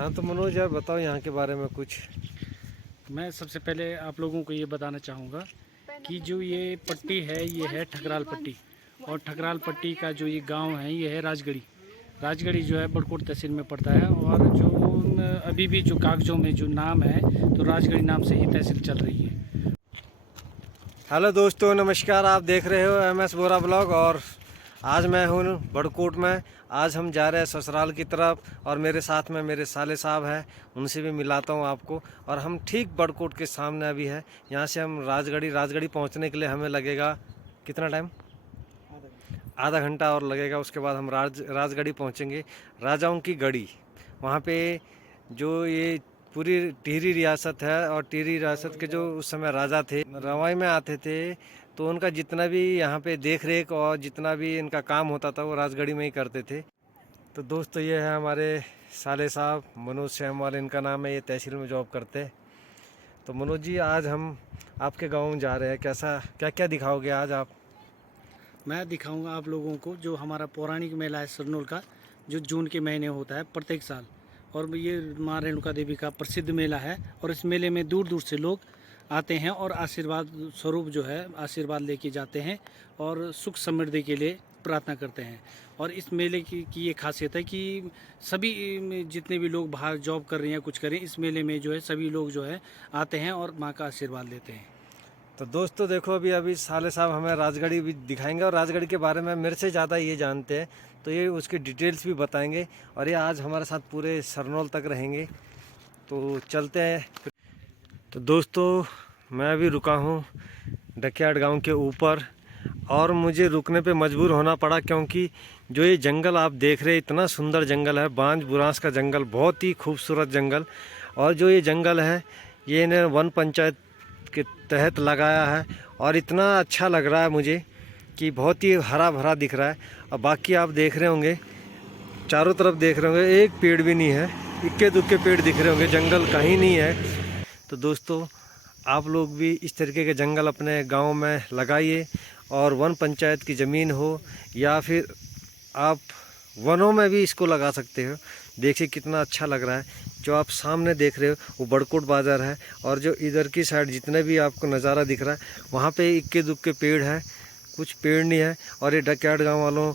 हाँ तो मनोज यार बताओ यहाँ के बारे में कुछ। मैं सबसे पहले आप लोगों को ये बताना चाहूँगा कि जो ये पट्टी है ये है ठकराल पट्टी। और ठकराल पट्टी का जो ये गांव है ये है राजगढ़ी। राजगढ़ी जो है बड़कोट तहसील में पड़ता है। और जो अभी भी जो कागज़ों में जो नाम है तो राजगढ़ी नाम से ही तहसील चल रही है। हेलो दोस्तों, नमस्कार। आप देख रहे हो MS बोरा ब्लॉग और आज मैं हूँ बड़कोट में। आज हम जा रहे हैं ससुराल की तरफ और मेरे साथ में मेरे साले साहब हैं, उनसे भी मिलाता हूँ आपको। और हम ठीक बड़कोट के सामने अभी है। यहाँ से हम राजगढ़ी पहुँचने के लिए हमें लगेगा कितना टाइम? आधा घंटा और लगेगा। उसके बाद हम राजगढ़ी पहुँचेंगे। राजाओं की गढ़ी वहाँ पे जो ये पूरी टिहरी रियासत है और टिहरी रियासत के जो उस समय राजा थे रवाई में आते थे, तो उनका जितना भी यहाँ पे देख रेख और जितना भी इनका काम होता था वो राजगढ़ी में ही करते थे। तो दोस्तों ये है हमारे साले साहब मनोज श्यामवाल इनका नाम है। ये तहसील में जॉब करते हैं। तो मनोज जी आज हम आपके गाँव में जा रहे हैं। कैसा क्या क्या दिखाओगे आज आप? मैं दिखाऊंगा आप लोगों को जो हमारा पौराणिक मेला है सरनोल का, जो जून के महीने होता है प्रत्येक साल। और ये माँ रेणुका देवी का प्रसिद्ध मेला है। और इस मेले में दूर दूर से लोग आते हैं और आशीर्वाद स्वरूप जो है आशीर्वाद लेके जाते हैं और सुख समृद्धि के लिए प्रार्थना करते हैं। और इस मेले की ये खासियत है कि सभी जितने भी लोग बाहर जॉब कर रहे हैं कुछ करें, इस मेले में जो है सभी लोग जो है आते हैं और माँ का आशीर्वाद लेते हैं। तो दोस्तों देखो अभी साले साहब हमें राजगढ़ी भी दिखाएंगे और राजगढ़ी के बारे में मेरे से ज़्यादा ये जानते हैं, तो ये उसकी डिटेल्स भी बताएंगे। और ये आज हमारे साथ पूरे सरनोल तक रहेंगे। तो चलते हैं। तो दोस्तों मैं अभी रुका हूँ डकियाट गांव के ऊपर और मुझे रुकने पे मजबूर होना पड़ा क्योंकि जो ये जंगल आप देख रहे हैं इतना सुंदर जंगल है। बांज बुरांस का जंगल, बहुत ही खूबसूरत जंगल। और जो ये जंगल है ये इन्हें वन पंचायत के तहत लगाया है और इतना अच्छा लग रहा है मुझे कि बहुत ही हरा भरा दिख रहा है। और बाकी आप देख रहे होंगे चारों तरफ देख रहे होंगे एक पेड़ भी नहीं है, इक्के दुक्के पेड़ दिख रहे होंगे, जंगल कहीं नहीं है। तो दोस्तों आप लोग भी इस तरीके के जंगल अपने गांव में लगाइए। और वन पंचायत की ज़मीन हो या फिर आप वनों में भी इसको लगा सकते हो। देखिए कितना अच्छा लग रहा है। जो आप सामने देख रहे हो वो बड़कोट बाज़ार है और जो इधर की साइड जितने भी आपको नज़ारा दिख रहा है वहाँ पे इक्के दुक्के पेड़ है, कुछ पेड़ नहीं है। और ये डकियाट गाँव वालों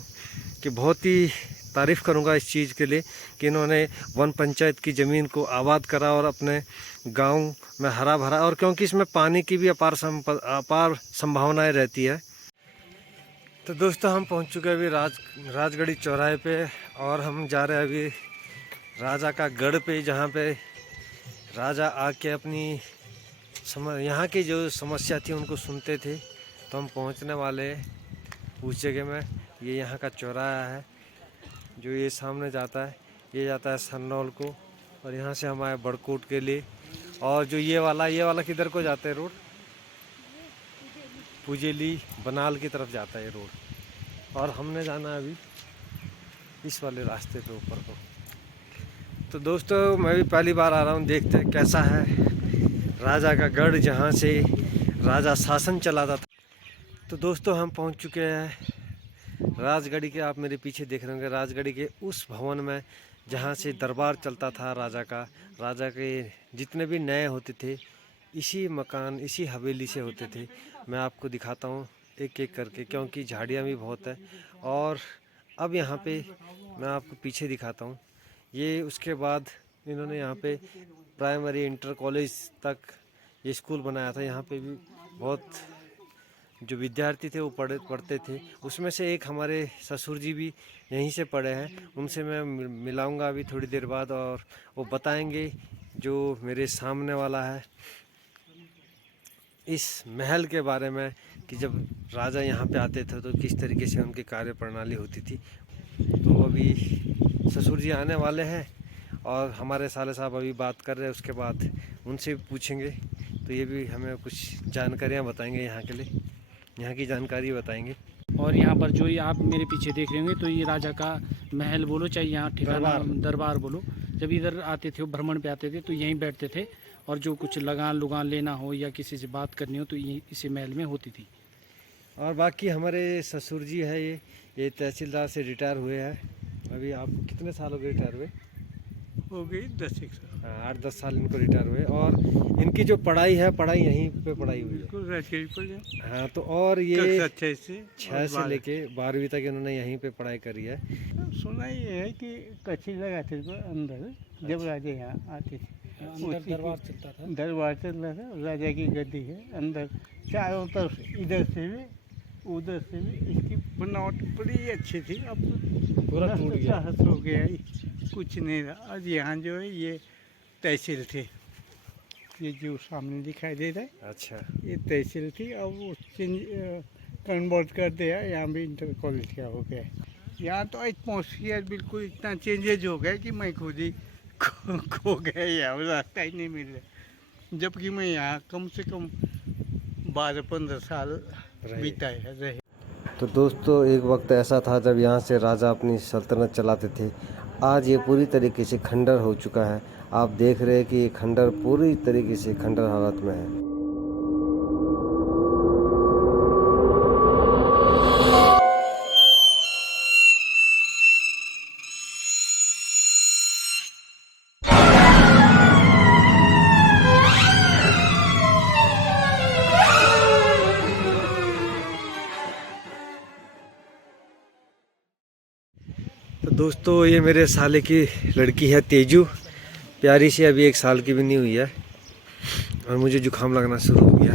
की बहुत ही तारीफ़ करूँगा इस चीज़ के लिए कि इन्होंने वन पंचायत की ज़मीन को आबाद करा और अपने गांव में हरा भरा। और क्योंकि इसमें पानी की भी अपार संभावनाएं रहती है। तो दोस्तों हम पहुंच चुके हैं अभी राजगढ़ी चौराहे पे और हम जा रहे हैं अभी राजा का गढ़ पे, जहाँ पे राजा आके अपनी यहाँ की जो समस्या थी उनको सुनते थे। तो हम पहुंचने वाले उस जगह में। ये यहाँ का चौराहा है जो ये सामने जाता है, ये जाता है सरनौल को और यहाँ से हम आए बड़कोट के लिए। और जो ये वाला किधर को जाता है रोड? पुजेली बनाल की तरफ जाता है ये रोड। और हमने जाना है अभी इस वाले रास्ते पे ऊपर को। तो दोस्तों मैं भी पहली बार आ रहा हूँ, देखते हैं कैसा है राजा का गढ़ जहाँ से राजा शासन चलाता था। तो दोस्तों हम पहुँच चुके हैं राजगढ़ी के, आप मेरे पीछे देख रहे होंगे, राजगढ़ी के उस भवन में जहाँ से दरबार चलता था राजा का। राजा के जितने भी नए होते थे इसी मकान इसी हवेली से होते थे। मैं आपको दिखाता हूँ एक एक करके क्योंकि झाड़ियाँ भी बहुत है। और अब यहाँ पे मैं आपको पीछे दिखाता हूँ। ये उसके बाद इन्होंने यहाँ पे प्राइमरी इंटर कॉलेज तक ये स्कूल बनाया था। यहाँ पे भी बहुत जो विद्यार्थी थे वो पढ़ते थे। उसमें से एक हमारे ससुर जी भी यहीं से पढ़े हैं। उनसे मैं मिलाऊंगा अभी थोड़ी देर बाद और वो बताएंगे जो मेरे सामने वाला है इस महल के बारे में कि जब राजा यहाँ पे आते थे तो किस तरीके से उनकी कार्य प्रणाली होती थी। तो अभी ससुर जी आने वाले हैं और हमारे साले साहब अभी बात कर रहे हैं, उसके बाद उनसे पूछेंगे तो ये भी हमें कुछ जानकारियाँ बताएंगे, यहाँ की जानकारी बताएंगे। और यहाँ पर जो ये आप मेरे पीछे देख रहे होंगे तो ये राजा का महल बोलो चाहे यहाँ ठिकाना दरबार बोलो, जब इधर आते थे भ्रमण पे आते थे तो यहीं बैठते थे। और जो कुछ लगान लुगान लेना हो या किसी से बात करनी हो तो ये इसी महल में होती थी। और बाकी हमारे ससुर जी है ये तहसीलदार से रिटायर हुए हैं। अभी आप कितने साल हो गए रिटायर हुए? हो गई 10 एक साल। हाँ, 8-10 साल इनको रिटायर हुए। और इनकी जो पढ़ाई है, पढ़ाई यहीं पे पढ़ाई हुई है। बिल्कुल राजगीर पर जाए हाँ, तो और ये कक्षा 6 से 6 से लेके 12वीं तक इन्होंने यहीं पे पढ़ाई करी है। सुना ये है कि कच्ची लगाते थे अंदर जब राजा यहाँ आते थे। अंदर दरबार चलता था। दरबार चल रहा था, राजा की गद्दी है अंदर, चारों तरफ इधर से भी उधर से भी। इसकी बनावट बड़ी अच्छी थी। अब तो पूरा टूट गया। हो गया, कुछ नहीं रहा। आज यहाँ जो है ये तहसील थी, ये जो सामने दिखाई दे रहा है अच्छा, ये तहसील थी। अब वो चेंज कन्वर्ट कर दिया, यहाँ भी इंटर कॉलेज का हो गया है। यहाँ तो एटमोसफियर बिल्कुल इतना चेंजेज हो गया कि मैं खुद ही खो गया, यहाँ रास्ता ही नहीं मिल रहा। जबकि मैं यहाँ कम से कम 12-15 साल बिताए रहे। तो दोस्तों, एक वक्त ऐसा था जब यहाँ से राजा अपनी सल्तनत चलाते थे। आज ये पूरी तरीके से खंडर हो चुका है। आप देख रहे हैं कि ये खंडर पूरी तरीके से खंडर हालत में है। तो दोस्तों, ये मेरे साले की लड़की है तेजू, प्यारी सी, अभी 1 साल की भी नहीं हुई है। और मुझे जुकाम लगना शुरू हो गया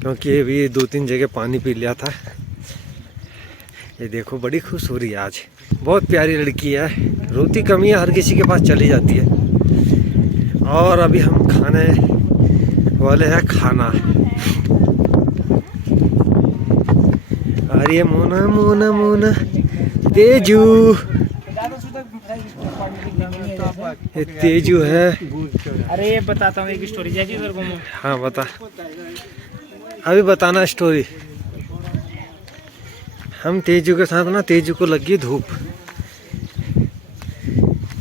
क्योंकि अभी 2-3 जगह पानी पी लिया था। ये देखो, बड़ी खुश हो रही है आज। बहुत प्यारी लड़की है, रोती कमी है, हर किसी के पास चली जाती है। और अभी हम खाने वाले हैं खाना। अरे मोना मोना मोना तेजू, ये तेजू है। अरे ये बताता हूँ एक स्टोरी जैसी उधर घूमो। हाँ बता, अभी बताना स्टोरी। हम तेजू के साथ ना, तेजू को लगी धूप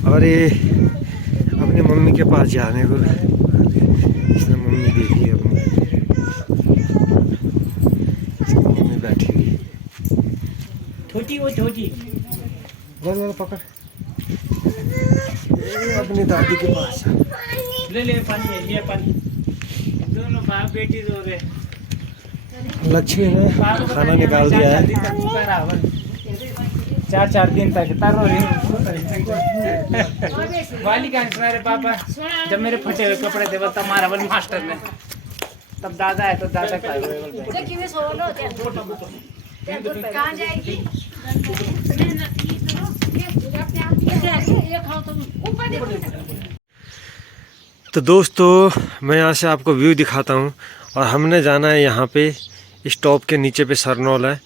और ये अपनी मम्मी के पास जाने को, इसने मम्मी देखी अपनी, इसकी मम्मी बैठी हुई है। छोटी वो छोटी जरा पकड़, ये अपनी दादी के पास है। ले ले पानी है, ये पानी। दोनों बाप बेटी रो रहे। लक्ष्मी ने खाना निकाल दिया है। 4 दिन तक तारो रही वाली का सुना रे पापा। जब मेरे फटे हुए कपड़े थे बोलता मारा बल मास्टर ने, तब दादा है तो दादा का कहाँ जाएगी? तो दोस्तों, मैं यहाँ से आपको व्यू दिखाता हूँ। और हमने जाना है यहाँ पे, इस टॉप के नीचे पे सरनौल है।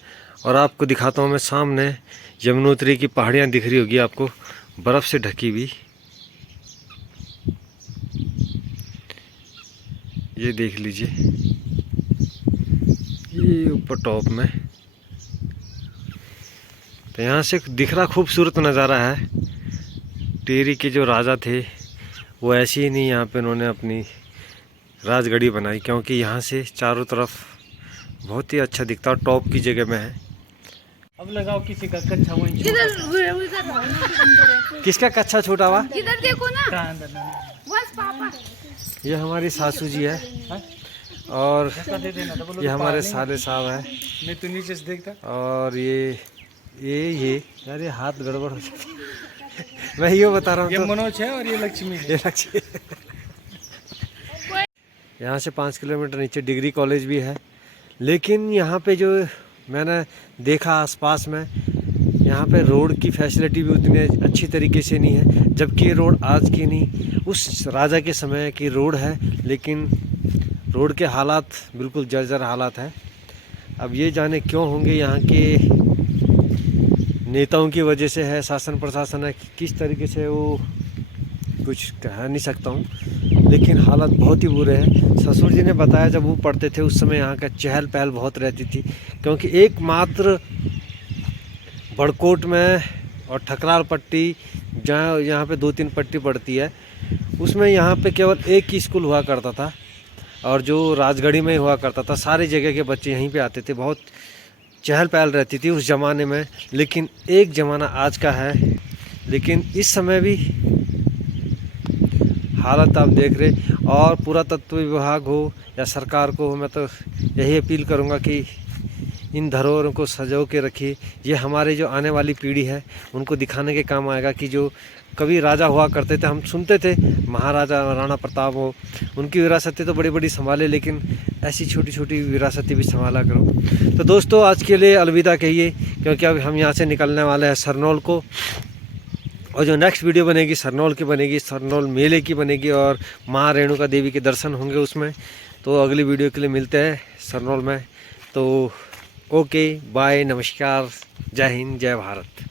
और आपको दिखाता हूँ मैं सामने, यमुनोत्री की पहाड़ियाँ दिख रही होगी आपको, बर्फ़ से ढकी हुई। ये देख लीजिए, ये ऊपर टॉप में। तो यहाँ से दिख रहा खूबसूरत नज़ारा है। टिहरी के जो राजा थे वो ऐसे ही नहीं, यहाँ पे उन्होंने अपनी राजगढ़ी बनाई, क्योंकि यहाँ से चारों तरफ बहुत ही अच्छा दिखता है। टॉप की जगह में है। अब लगाओ किसी का कच्चा वहीं किसका कच्चा छूटा हुआ? इधर देखो ना, अंदर बस पापा। ये हमारी सासू जी है और दे देना तो बोलो ये हमारे साले साहब है। मैं तो नीचे से देखता। और ये यार, ये हाथ गड़बड़ हो जाती है। मैं ये बता रहा हूँ। ये तो मनोज है और ये लक्ष्मी है। ये लक्ष्मी। यहाँ से 5 किलोमीटर नीचे डिग्री कॉलेज भी है। लेकिन यहाँ पे जो मैंने देखा आसपास में, यहाँ पे रोड की फैसिलिटी भी उतनी अच्छी तरीके से नहीं है। जबकि ये रोड आज की नहीं, उस राजा के समय की रोड है। लेकिन रोड के हालात बिल्कुल जर्जर हालात है। अब ये जाने क्यों होंगे, यहाँ के नेताओं की वजह से है, शासन प्रशासन है, किस तरीके से, वो कुछ कह नहीं सकता हूँ। लेकिन हालत बहुत ही बुरे हैं। ससुर जी ने बताया जब वो पढ़ते थे उस समय यहाँ का चहल पहल बहुत रहती थी, क्योंकि एकमात्र बड़कोट में और ठकराल पट्टी, जहाँ यहाँ पे 2-3 पट्टी पड़ती है, उसमें यहाँ पे केवल एक ही स्कूल हुआ करता था। और जो राजगढ़ी में हुआ करता था, सारी जगह के बच्चे यहीं पे आते थे। बहुत चहल पहल रहती थी उस ज़माने में। लेकिन एक ज़माना आज का है, लेकिन इस समय भी हालत आप देख रहे। और पुरातत्व विभाग हो या सरकार को, मैं तो यही अपील करूँगा कि इन धरोहरों को सजो के रखिए। ये हमारे जो आने वाली पीढ़ी है उनको दिखाने के काम आएगा कि जो कभी राजा हुआ करते थे, हम सुनते थे महाराजा राणा प्रताप हो, उनकी विरासतें तो बड़ी बड़ी संभाले, लेकिन ऐसी छोटी छोटी विरासतें भी संभाला करो। तो दोस्तों आज के लिए अलविदा कहिए, क्योंकि अब हम यहाँ से निकलने वाले हैं सरनोल को। और जो नेक्स्ट वीडियो बनेगी सरनोल की बनेगी, सरनोल मेले की बनेगी और माँ रेणुका देवी के दर्शन होंगे उसमें। तो अगली वीडियो के लिए मिलते हैं सरनोल में। तो ओके बाय, नमस्कार, जय हिंद, जय भारत।